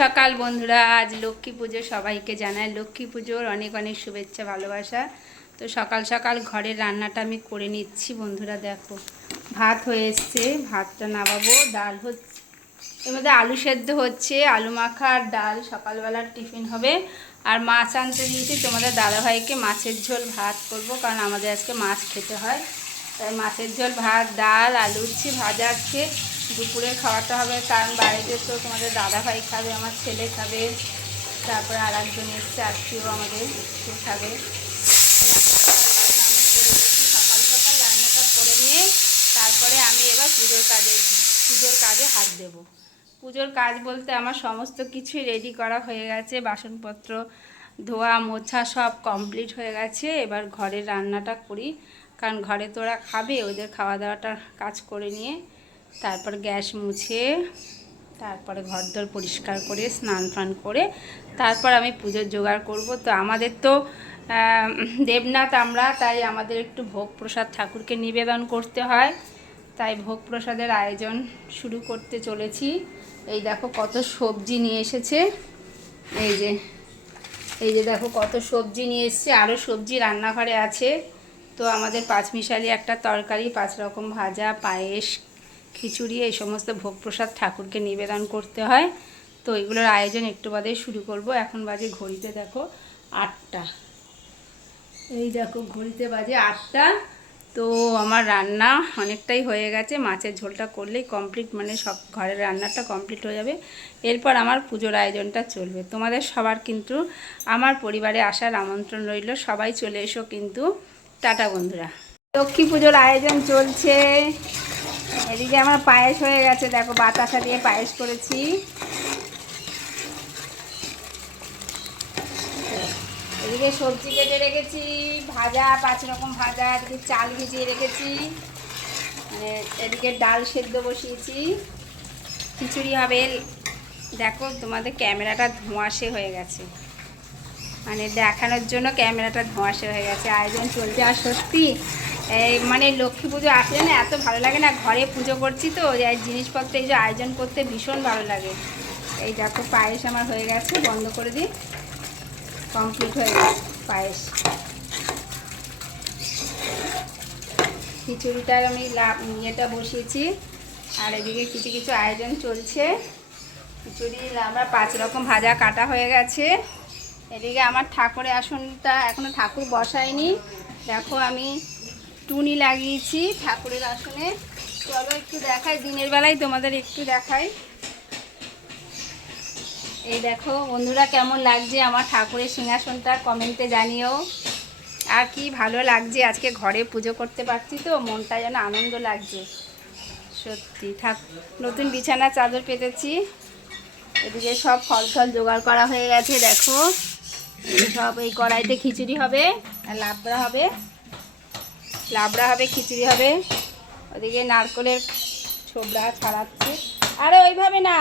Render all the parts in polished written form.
সকাল বন্ধুরা, আজ লক্ষ্মী পুজো। সবাইকে জানাই লক্ষ্মী পুজোর অনেক অনেক শুভেচ্ছা, ভালোবাসা। তো সকাল সকাল ঘরের রান্নাটা আমি করে নিচ্ছি বন্ধুরা। দেখো, ভাত হয়ে এসছে, ভাতটা নামাবো। ডাল হচ্ছে, এর মধ্যে আলু সেদ্ধ হচ্ছে, আলু মাখা আর ডাল সকালবেলার টিফিন হবে। আর মাছ আনতে দিয়েছি তোমাদের দাদাভাইকে, মাছের ঝোল ভাত করব, কারণ আমাদের আজকে মাছ খেতে হয়। তাই মাছের ঝোল ভাত, ডাল, আলু উচ্ছে ভাজা আছে। দুপুরে খাওয়াতে হবে, কারণ বাড়িতে তো তোমাদের দাদাভাই খাবে, আমার ছেলে খাবে, তারপরে আর একজন এসছে আত্মীয় আমাদের, সে খাবে। সকাল সকাল রান্নাটা করে নিয়ে তারপরে আমি এবার পুজোর কাজে হাত দেব। পুজোর কাজ বলতে আমার সমস্ত কিছুই রেডি করা হয়ে গেছে, বাসনপত্র ধোয়া মোছা সব কমপ্লিট হয়ে গেছে। এবার ঘরের রান্নাটা করি, কারণ ঘরে তো ওরা খাবে, ওদের খাওয়া দাওয়াটার কাজ করে নিয়ে তারপর গ্যাস মুছে, তারপরে ঘরদোর পরিষ্কার করে স্নান ফান করে তারপর আমি পুজোর জোগাড় করব। তো আমাদের তো দেবনাথ আমরা, তাই আমাদের একটু ভোগ প্রসাদ ঠাকুরকে নিবেদন করতে হয়, তাই ভোগ প্রসাদের আয়োজন শুরু করতে চলেছি। এই দেখো কত সবজি নিয়ে এসেছে, এই যে দেখো কত সবজি নিয়ে এসছে, আরও সবজি রান্নাঘরে আছে। তো আমাদের পাঁচমিশালি একটা তরকারি, 5 রকম ভাজা, পায়েস, খিচুড়ি, এই সমস্ত ভোগ প্রসাদ ঠাকুরকে নিবেদন করতে হয়। তো এগুলোর আয়োজন একটু বাদে শুরু করব। এখন বাজে ঘড়িতে দেখো 8টা, এই দেখো ঘড়িতে বাজে 8টা। তো আমার রান্না অনেকটাই হয়ে গেছে, মাছের ঝোলটা করলেই কমপ্লিট, মানে সব ঘরের রান্নাটা কমপ্লিট হয়ে যাবে। এরপর আমার পুজোর আয়োজনটা চলবে। তোমাদের সবার কিন্তু আমার পরিবারে আসার আমন্ত্রণ রইল, সবাই চলে এসো কিন্তু। টাটা বন্ধুরা। লক্ষ্মী পুজোর আয়োজন চলছে। এদিকে আমার পায়েস হয়ে গেছে, দেখো বাতাসা দিয়ে পায়েস করেছি। এদিকে সবজি কেটে রেখেছি, ভাজা, 5 রকম ভাজা, এদিকে চাল ভিজিয়ে রেখেছি, মানে এদিকে ডাল সেদ্ধ বসিয়েছি, খিচুড়ি হবে। দেখো তোমাদের ক্যামেরাটা ধোঁয়াশে হয়ে গেছে, মানে দেখানোর জন্য ক্যামেরাটা ধোঁয়াশে হয়ে গেছে। আয়োজন চলছে। আর সত্যি এই মানে লক্ষ্মী পুজো আসলে না এত ভালো লাগে না, ঘরে পুজো করছি তো এই জিনিসপত্র এই যে আয়োজন করতে ভীষণ ভালো লাগে। এই দেখো পায়েস আমার হয়ে গেছে, বন্ধ করে দিই, কমপ্লিট হয়ে গেছে পায়েস। খিচুড়িটার আমি ইয়েটা বসিয়েছি, আর এদিকে কিছু কিছু আয়োজন চলছে। খিচুড়ি আমরা 5 রকম ভাজা কাটা হয়ে গেছে। এদিকে আমার ঠাকুরের আসনটা এখনও ঠাকুর বসায়নি, দেখো আমি টুনি লাগিয়েছি ঠাকুরের আসনে। চলো একটু দেখাই, দিনের বেলায় তোমাদের একটু দেখাই। এই দেখো বন্ধুরা, কেমন লাগছে আমার ঠাকুরের সিংহাসনটা কমেন্টে জানিও। আর কি ভালো লাগছে, আজকে ঘরে পুজো করতে পারছি তো মনটা যেন আনন্দ লাগছে সত্যি। নতুন বিছানা চাদর পেতেছি। এদিকে সব ফল ফল জোগাড় করা হয়ে গেছে, দেখো সব এই কড়াইতে খিচুড়ি হবে আর লাবড়া হবে, খিচুড়ি হবে। ওদিকে নারকেলের ছোবড়া ছাড়াচ্ছে। আরে ওইভাবে না,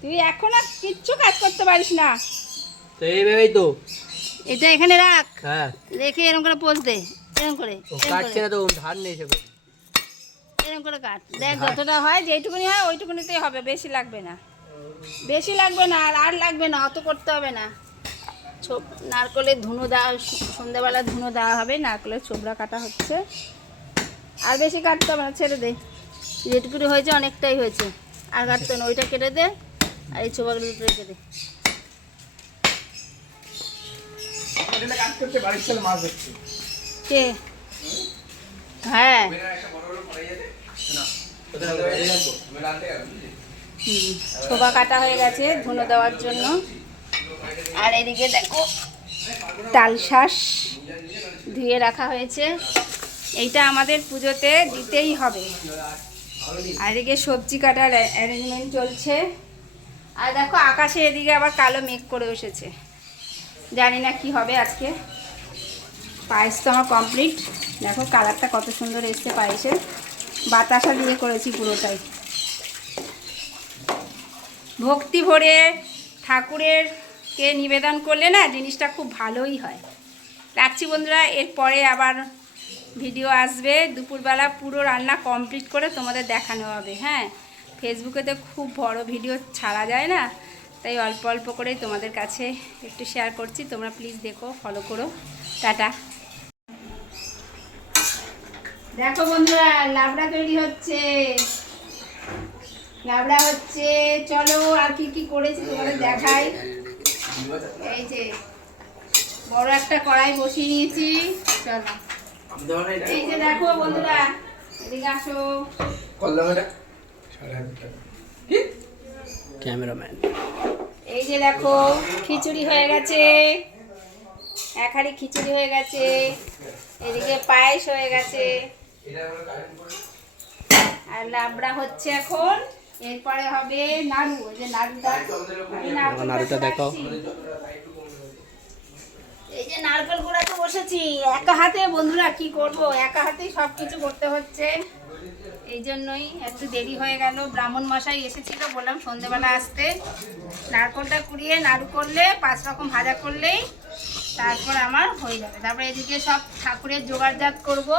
তুই এখন আর কিচ্ছু কাজ করতে পারিস না, তো এইভাবেই তো এটা এখানে রাখ, হ্যাঁ রেখে এরকম করে পোজ দে, এরকম করে কাটছে না তো, ধার নেই সবে, এরকম করে কাট। দেখ যতটা হয়, যেইটুকুনি হয় ওইটুকুনিতেই হবে, বেশি লাগবে না, আর লাগবে না, অত করতে হবে না। নারকেলের ধুনো দেওয়া, সন্ধ্যাবেলা ধুনো দেওয়া হবে, নারকেলের ছোবড়া কাটা হচ্ছে। আর বেশি কাটতে হবে না, ছেড়ে দে, যেটুকুনি হয়েছে অনেকটাই হয়েছে, আর কাটতে না। ওইটা কেটে দে, আর এই ছোবড়াগুলো রেখে দে। কে? হ্যাঁ ছোবা কাটা হয়ে গেছে ধুনো দেওয়ার জন্য। আর এদিকে দেখো তাল শাঁস ধুয়ে রাখা হয়েছে, এইটা আমাদের পুজোতে দিতেই হবে। আর এদিকে সবজি কাটার অ্যারেঞ্জমেন্ট চলছে। আর দেখো আকাশে এদিকে আবার কালো মেঘ করে এসেছে, জানি না কি হবে আজকে। পায়েস তো আমার কমপ্লিট, দেখো কালারটা কত সুন্দর এসছে পায়েসের, বাতাসা দিয়ে করেছি পুরোটাই। ভক্তি ভরে ঠাকুরেরকে নিবেদন করলে না জিনিসটা খুব ভালোই হয়। রাখছি বন্ধুরা, এরপরে আবার ভিডিও আসবে, দুপুরবেলা পুরো রান্না কমপ্লিট করে তোমাদের দেখানো হবে। হ্যাঁ, ফেসবুকেতে খুব বড় ভিডিও ছাড়া যায় না, তাই অল্প অল্প করেই তোমাদের কাছে একটু শেয়ার করছি। তোমরা প্লিজ দেখো, ফলো করো। টাটা। দেখো বন্ধুরা, লাবড়া তৈরি হচ্ছে, লাবড়া হচ্ছে। চলো আর কি কি করেছি তোমাদের দেখাই। এই যে বড় একটা কড়াই বসিয়ে নিয়েছি। চলো, এই যে দেখো বন্ধুরা, এদিকে আসো। ক্যামেরাম্যান, এই যে দেখো খিচুড়ি হয়ে গেছে, এক হাঁড়ি খিচুড়ি হয়ে গেছে। এদিকে পায়েস হয়ে গেছে, আর লাবড়া হচ্ছে এখন। এরপরে হবে নাড়ু। ওই যে নাড়ুটা, নাড়ুটা দেখো। এই যে নারকেল কুড়াতে বসেছি একা হাতে। বন্ধুরা কি করব, একা হাতেই সব কিছু করতে হচ্ছে, এই জন্যই একটু দেরি হয়ে গেল। ব্রাহ্মণ মশাই এসেছিল, বললাম সন্ধেবেলা আসতে। নারকেলটা কুড়িয়ে নাড়ু করলে, 5 রকম ভাজা করলেই তারপর আমার হয়ে যাবে। তারপরে এদিকে সব ঠাকুরের জোগাড়জাত করবো,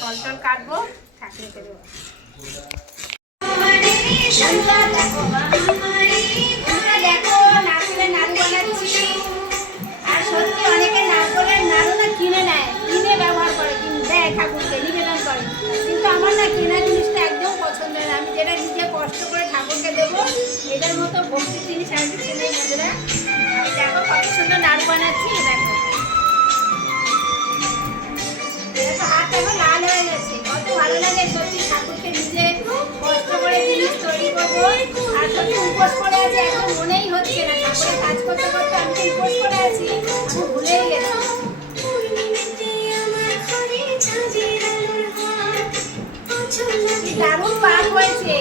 ফল টল কাটবো, ঠাকুরকে দেবো। দেখো নারকেলের নাড়ু বানাচ্ছি। আর সত্যি অনেকে নারকেলের নাড়ু না কিনে নেয়, কিনে ব্যবহার করে, দেয় ঠাকুরকে নিবেদন করে। কিন্তু আমার না কেনা জিনিসটা একদম পছন্দ না। আমি যেটা নিজে কষ্ট করে ঠাকুরকে দেবো, এটার মতো ভক্তি জিনিস আমি কিনে নেই। বন্ধুরা আমি দেখো কত সুন্দর নাড়ু বানাচ্ছি। দেখো দেখো হাতটা এখন লাল হয়ে গেছে। কত ভালো লাগে সত্যি ঠাকুরকে নিজে কষ্ট করে জিনিস তৈরি করবো। আর সত্যি উপোস করে আছি, একদম মনেই হচ্ছে না। ঠাকুরের কাজ করতে করতে আমি তো উপোস করে আছি, আমি ভুলেই গেছি। দারুণ পাক হয়েছে,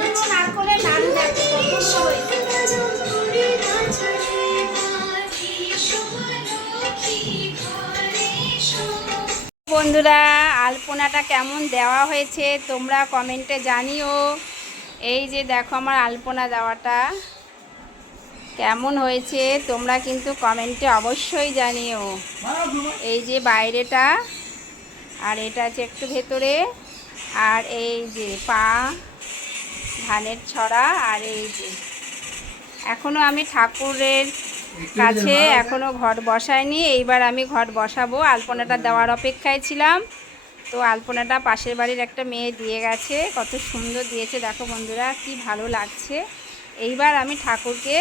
দুটো নারকেলের নাড়ু দেখো কত সুন্দর হয়েছে। বন্ধুরা আলপনাটা কেমন দেওয়া হয়েছে তোমরা কমেন্টে জানিও। এই যে দেখো আমার আলপনা দেওয়াটা কেমন হয়েছে তোমরা কিন্তু কমেন্টে অবশ্যই জানিও। এই যে বাইরেটা, আর এটা আছে একটু ভেতরে, আর এই যে পা ধানের ছড়া। আর এই যে এখনও আমি ঠাকুরের কাছে এখনও ঘট বসাইনি, এইবার আমি ঘট বসাবো। আলপনাটা দেওয়ার অপেক্ষায় ছিলাম, তো আলপনাটা পাশের বাড়ির একটা মেয়ে দিয়ে গেছে, কত সুন্দর দিয়েছে দেখো বন্ধুরা, কি ভালো লাগছে। এইবার আমি ঠাকুরকে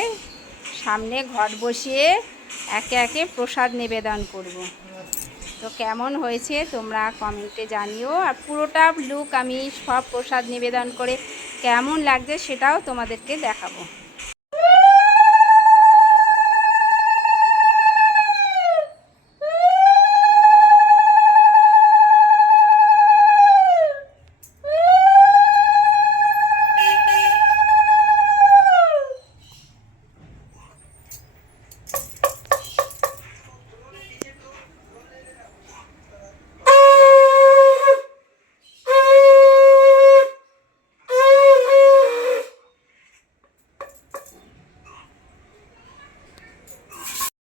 সামনে ঘট বসিয়ে একে একে প্রসাদ নিবেদন করব। তো কেমন হয়েছে তোমরা কমেন্টে জানিও। আর পুরোটা লুক আমি সব প্রসাদ নিবেদন করে কেমন লাগছে সেটাও তোমাদেরকে দেখাবো।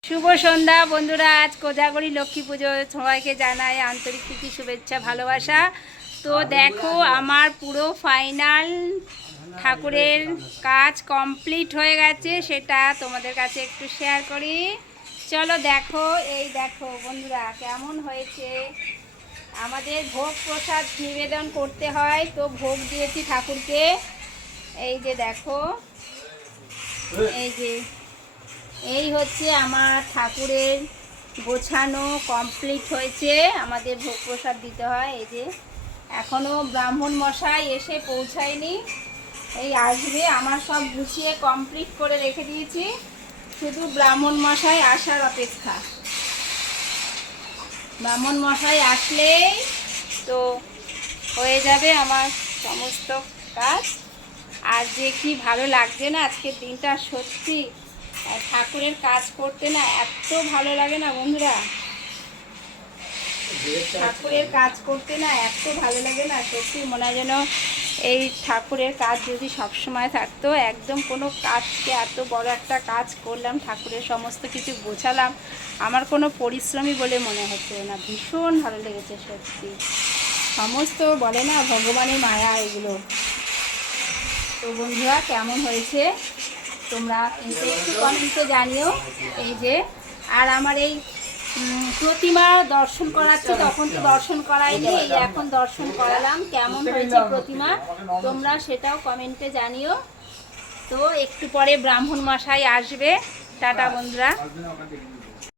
শুভ সন্ধ্যা বন্ধুরা, আজ কোজাগরী লক্ষ্মী পুজো, সবাইকে জানাই আন্তরিক প্রীতি শুভেচ্ছা ভালোবাসা। তো দেখো আমার পুরো ফাইনাল ঠাকুরের কাজ কমপ্লিট হয়ে গেছে, সেটা তোমাদের কাছে একটু শেয়ার করি। চলো দেখো, এই দেখো বন্ধুরা কেমন হয়েছে। আমাদের ভোগ প্রসাদ নিবেদন করতে হয়, তো ভোগ দিয়েছি ঠাকুরকে। এই যে দেখো, এই যে এই হচ্ছে আমার ঠাকুরের গোছানো কমপ্লিট হয়েছে। আমাদের ভোগ প্রসাদ দিতে হয়। এই যে এখনও ব্রাহ্মণ মশাই এসে পৌঁছায়নি, এই আসবে। আমার সব গুছিয়ে কমপ্লিট করে রেখে দিয়েছি, শুধু ব্রাহ্মণ মশাই আসার অপেক্ষা। ব্রাহ্মণ মশাই আসলেই তো হয়ে যাবে আমার সমস্ত কাজ। আর যে কি ভালো লাগছে না আজকের দিনটা, সত্যি ঠাকুরের কাজ করতে না এত ভালো লাগে না বন্ধুরা। ঠাকুরের কাজ করতে না এত ভালো লাগে না, সত্যি মনে হয় যেন এই ঠাকুরের কাজ যদি সব সময় থাকতো। একদম কোনো কাজকে এত বড় একটা কাজ করলাম, ঠাকুরের সমস্ত কিছু গোছালাম, আমার কোনো পরিশ্রমী বলে মনে হচ্ছে না। ভীষণ ভালো লেগেছে সত্যি। সমস্ত বলে না ভগবানের মায়া এগুলো। তো বন্ধুরা কেমন হয়েছে তোমরা কিন্তু একটু কমেন্টে জানিও। এই যে আর আমার এই প্রতিমা দর্শন করাচ্ছি, তখন তো দর্শন করাইনি, এই এখন দর্শন করালাম। কেমন হয়েছে প্রতিমা তোমরা সেটাও কমেন্টে জানিও। তো একটু পরে ব্রাহ্মণ মশাই আসবে। টাটা বন্ধুরা।